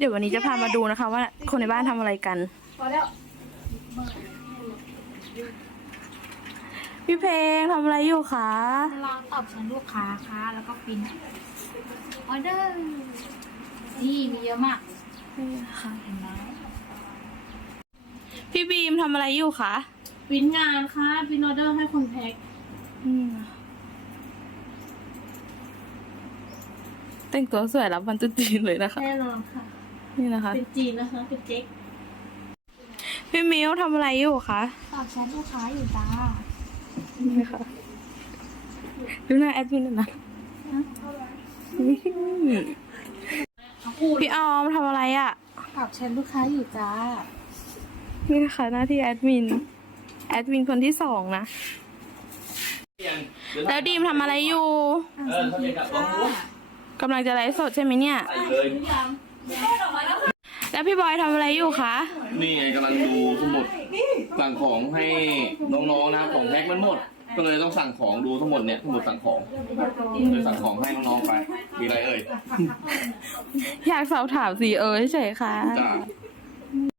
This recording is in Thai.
เดี๋ยววันนี้จะพามาดูนะคะว่าคนในบ้านทำอะไรกัน พี่เพลงทำอะไรอยู่คะรอตอบชนลูกค้าค่ะ แล้วก็ปิ้นออเดอร์ นี่มีเยอะมาก พี่บีมทำอะไรอยู่คะปิ้นงานค่ะปิ้นออเดอร์ให้คนแพ็กอแต่งตัวสวยรับวันตุ๊ดจีนเลยนะคะ แน่นอนค่ะนี่นะคะเป็นจีนนะคะเป็นเจ๊กพี่มิวทำอะไรอยู่คะตอบแชทลูกค้าอยู่จ้าไม่ค่ะดูหน้าแอดมินนะพี่ออมทำอะไรอ่ะตอบแชทลูกค้าอยู่จ้านี่ค่ะหน้าที่แอดมิน แอดมินคนที่สองนะแล้วดีมทำอะไรอยู่กำลังจะไลฟ์สดใช่ไหมเนี่ยแล้วพี่บอยทำอะไรอยู่คะ นี่ไงกำลังดูทั้งหมด สั่งของให้น้องๆนะของแพ็กมันหมดก็เลยต้องสั่งของดูทั้งหมดเนี่ยทั้งหมดสั่งของเลยสั่งของให้น้องๆไป มีอะไรเอ่ยอยากสอบถามสีเอ๋ยเฉยค่ะ